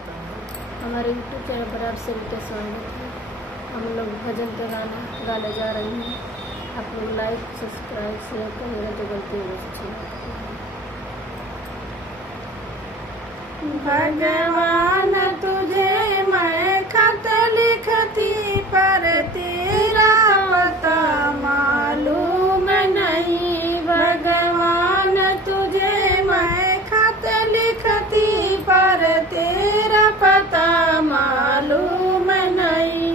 हमारे YouTube channel पर आप सभी का स्वागत है। हम लोग भजन के गाना गाने जा रहे हैं। आप लोग लाइक सब्सक्राइब शेयर करिएगा तो गलती हो भगवान तुझे मैं खत लिखती पर तेरा पता मालूम नहीं। भगवान तुझे मैं खत लिखती पर तेरा पता मालूम नहीं।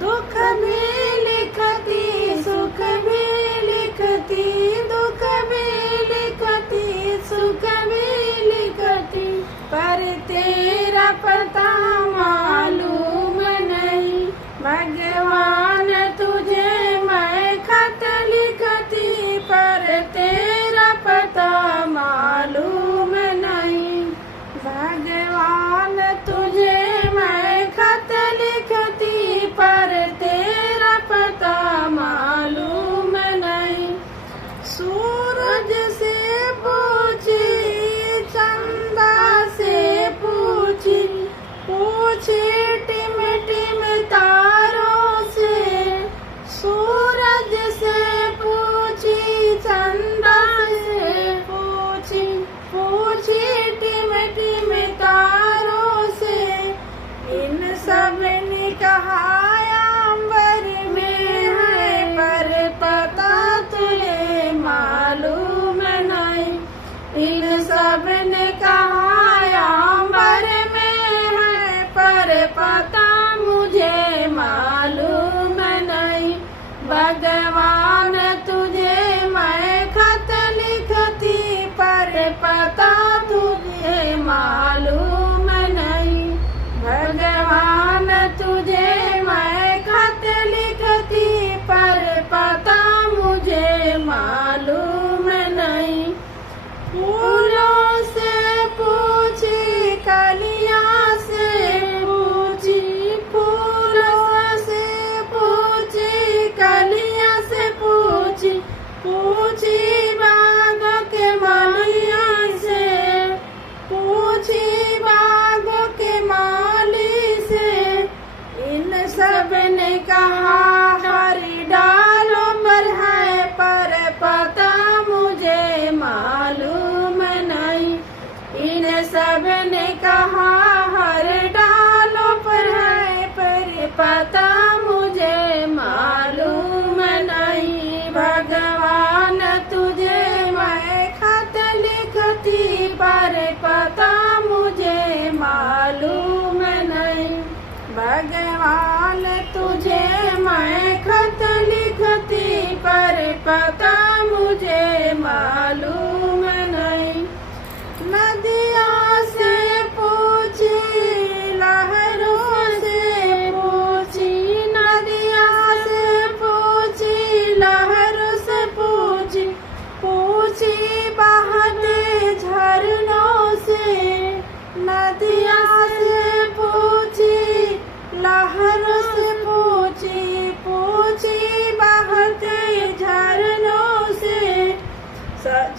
दुख भी लिखती सुख भी लिखती, दुख भी लिखती सुख भी लिखती पर तेरा पता मालूम नहीं। भगवान तुझे मैं खत लिखती पर तेरा पता मालूम नहीं। भगवान तुझे मैं खत लिखती पर तेरा पता मालूम नहीं। सूरज से पूछी चंदा से पूछी, पूछी टिम टिम तारों से। सूरज से पूछी चंदा से पूछी, पूछी टिम टिम तारों से। इन सब ने कहा अंबर में है पर पता तुझे मालूम नहीं। इन सब ने कहा अंबर में है पर पता मुझे मालूम नहीं। भगवान तुझे मैं खत लिखती पर पता तुझे मालूम नहीं। भगवान तुझे मैं खत लिखती पर पता मुझे मालूम नहीं। फूलों से पूछी कलियां से पूछी, फूलों से पूछी कलियां से पूछी, पूछी बागों के मालिया से, पूछी बागों के माली से। इन सब ने कहा हरी डालों पर है पर पता मुझे मालूम नहीं। इन सब ने कहा हर डालों पर है पर पता मुझे मालूम नहीं। भगवान तुझे मैं खत लिखती पर पता मुझे मालूम नहीं। भगवान तुझे मैं खत लिखती पर पता मुझे मालूम नहीं। नदियों से पूछी लहरों से पूछी, नदियों से पूछी लहरों से पूछी, पूछी बहते झरनों से। नदियों से पूछी लहरों से पूछी, पूछी बहते झरनों से।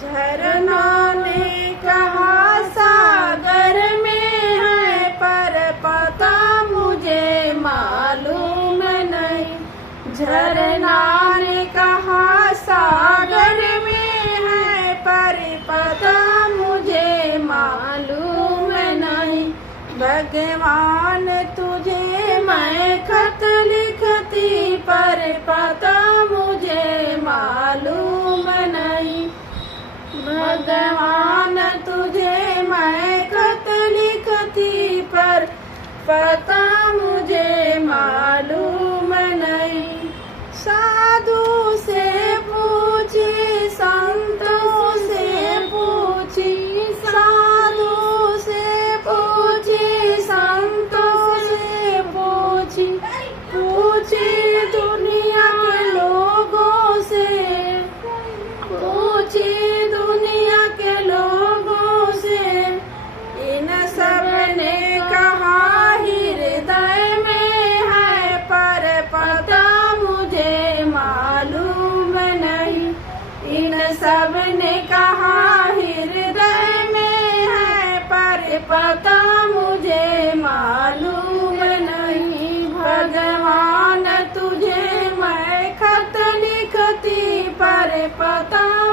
झरनों ने कहा सागर में है पर पता मुझे मालूम नहीं। झरना ने कहा सागर में है पर पता मुझे मालूम नहीं। भगवान तुझे मैं खत लिखती पर पता मुझे मालूम नहीं। भगवान तुझे मैं खत लिखती पर पता मुझे मालूम नहीं। साधु से पूछी संतों से पूछी, साधु से पूछी संतों से पूछी, पूछी दुनिया के लोगों से, पूछी दुनिया के लोगों से। इन सब ने कहा हीरे लिखती पर पता